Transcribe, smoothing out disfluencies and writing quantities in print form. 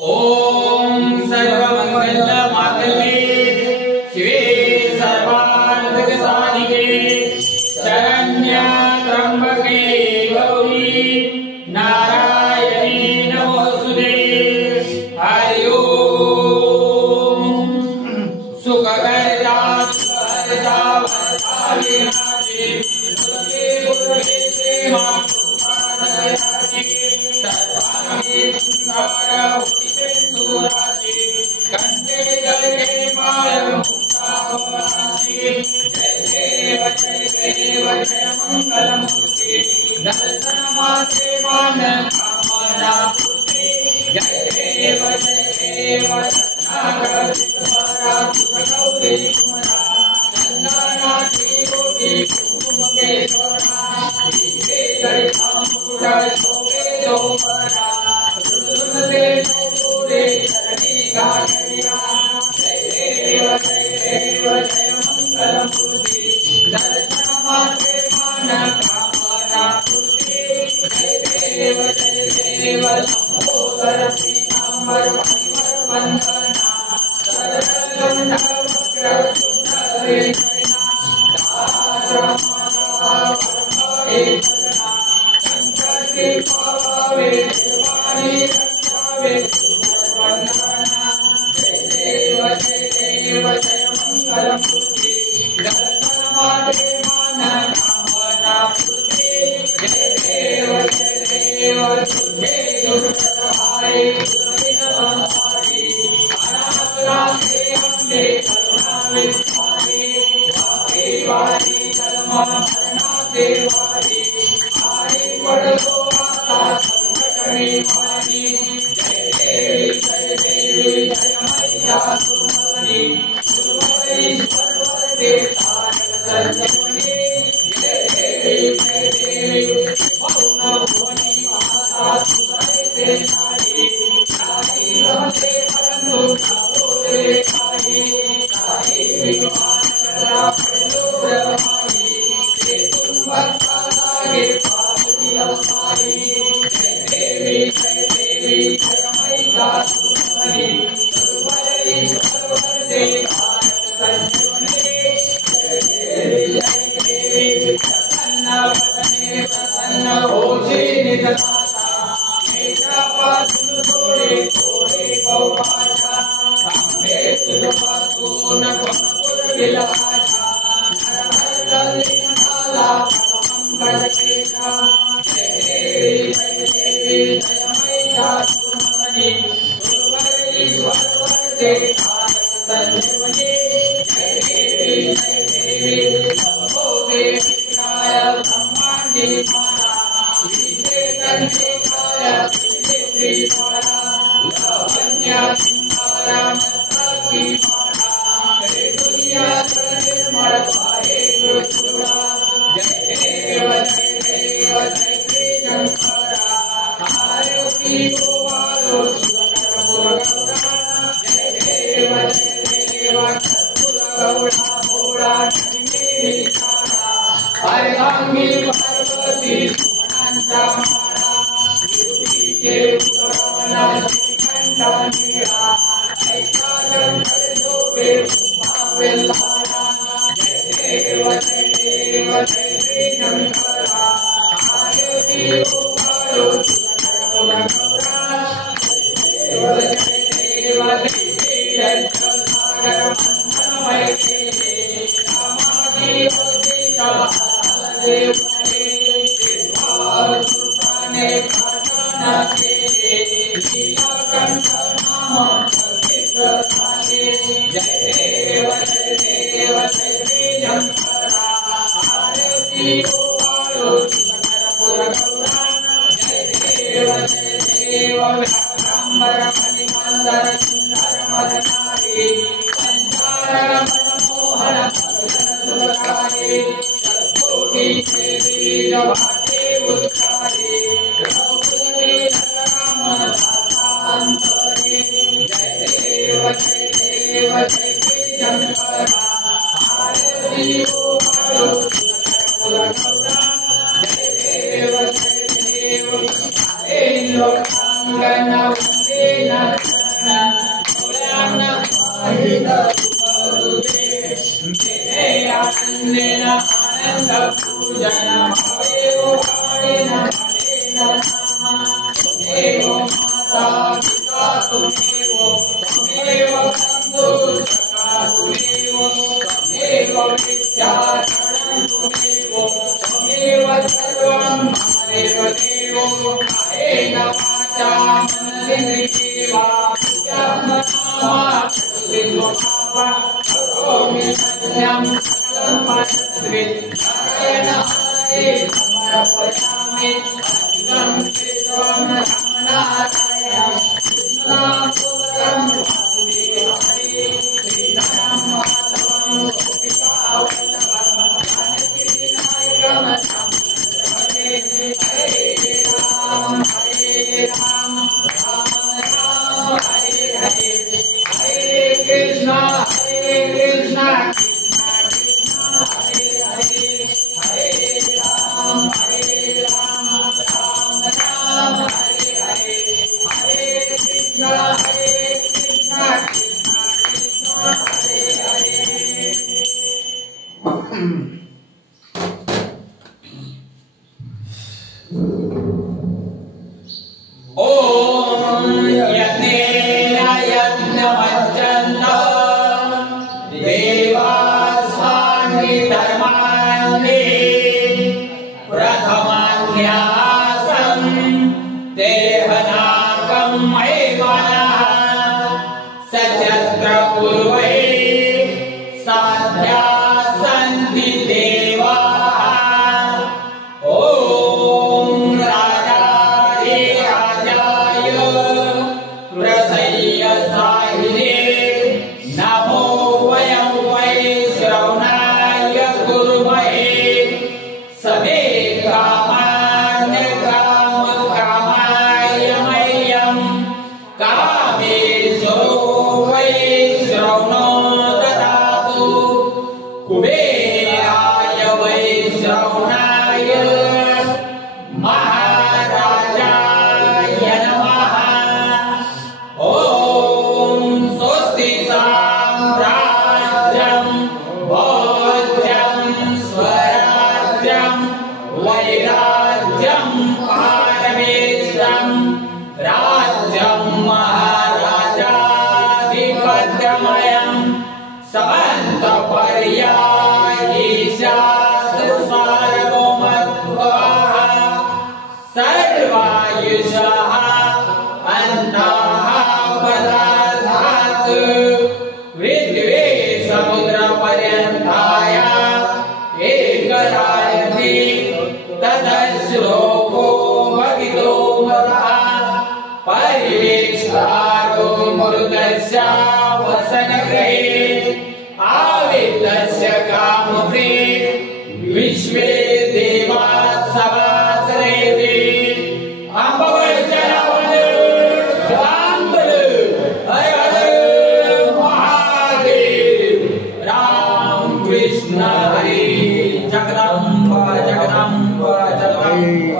ओम सर्वमंगल मांगल्ये शिवे सर्वार्थ साधिके शरण्य त्र्यंबके गौरी नारायणी नमोस्तुते। हरि ओम। सुखकर्ता सुखहर्ता वरदा विनाशे सुखे गुरुवे प्रेमा सुखादयाचे सर्वांगे सुंदर सुराजी कंठे गले माळ मुक्ता भवानी। जय देव जय देव जय मंगल मूर्ति दर्शन माते मान कामना पूर्ति। जय देव रत्नाकर कुमारा गौरी कुमारा चंदनाची कोटि कुंकुम केशरा जड़ता मुकुट शोभे दोपरा सुनते पूरे शरणी गाड़िया। जय देव जय मंगल मूर्ति दर्शन माते मान कामना पूर्ति। जय देव लंबोदर पीतांबर मणिवर वंदना सरल वक्र सुंदरे नयना संकटी पावे देवानी रक्षावे सुवंदना। जय देव जय मंगल मूर्ति दर्शन माते मान कामना पूर्ति। जय देव तुझे दुर्गहाय दुर्दिन संहारी अनाथ रामे अम्बे करुणा विस्तारी। वारी वारी जन्म मरना देवारी आई पड़ो आता संकटनी मारी। जय देवी जय महिषासुरमर्दिनी सुरवरीश्वर वरदे तारक संजीवनी। जय देवी मौन भुवनी माता सुदय नारी साई सहते परंतु बोले खाई साई विमान करा पड़ो ब्रह्माई ये तुम भक्ता लागे पार्वती अवतारी। जय देवी जय महिषासुरमर्दिनी सुरवरीश्वर वरदे तारक संजीवनी। जय देवी प्रसन्न वदने प्रसन्न होशी निजदाता पासून थोडे थोडे बहुभाषा आंबे तुझपासून पुरविला आशा नरहरलिंगाला मंगलकेशा। जय देवी जय महिषासुरमर्दिनी सुरवरीश्वर वरदे तारक संजीवनी। जय देवी लंबोदे विक्राय ब्रह्मांडी माला विद्ये कंठे काल लावण्य सिंगार मस्तकी माला करे दुनिया निर्मल पाए गुरुचूड़ा। जय देव जय श्री शंकरा आरती गोवालो सुंदर पुरगौरा। जय देव कर्पूर गौड़ा भोड़ा नंदिनी सारा अर्धांगी पार्वती सुमनांचा माळा के पुराना कंठनीरा ऐसा जंगल शोभे भावे लाला। जय देव जय श्री शंकरा आरती गोवालो सुंदर पुरगौरा। जय देव सागर मंथनमय केले समाधि होतीता देव ने लीलाकंठ नाम प्रसिद्ध सारे। जय देव जय श्री शंकरा आरती गोवालो सुंदर पुरगौरा। जय देव व्याघ्रांबर मणिमंदर सुंदर मदनारी संचार मनमोहन सुरकारी कोटि से बीज भाते उत्कारी रघुपति राम दाता अंतरे। जय देव जय श्री शंकरा आरती गोवालो सुंदर पुरगौरा। जय देव लोकांगना वंदे त्वमेव माता पिता त्वमेव त्वमेव बन्धु सखा त्वमेव त्वमेव विद्याधरं त्वमेव त्वमेव सर्वं ममेव देव कायेन वाचा मनसेन्द्रियेर्वा स्वभावा करोमि सत्यं सकलं परस्मै नारायणाय समर्पयामि अच्युतं केशवं रामनारायणं कृष्णं वासुदेवाय श्रीधरं माधवं गोपिकावल्लभं जानकीनायकं हरे राम हरे Ram Ram Ram Hare Hare Hare Krishna Krishna Krishna Hare Hare Hare Ram Ram Ram Hare Hare Hare Krishna Krishna Krishna Hare Hare Om Yajne देवासानि धर्माणि प्रथमान्यासं देहनाकं मयिमानः सचत्र पूर्वै साध्या सन्ति देवाः ॐ राजाधिराजाय प्रसय्य साहिने नमो वयं वै श्रवणाय कुर्महे समे कामाय मह्यं कामेशो वै श्रवणो ददातु कुबेराय वै श्रवणाय महाराजाय नमः ॐ स्वस्ति साम्राज्यं भोज्यं स्वराज्यं वैराज्यं पारमेष्टं राज्यं महाराजाधिपत्यमयं समन्तपर्यायी सार्वभौमत्वः सर्वायुषः अन्तः पदार्थात् पृथ्वी समुद्रपर्यन्ताय एकरायति ततश्लोको भवितो मतः परिवेष्टारो मरुतस्य वसनगृहे आवितस्य कामभे विश्वे देवा सभासरेति Krishna Hare Jagdamba Jagdamba Jagdamba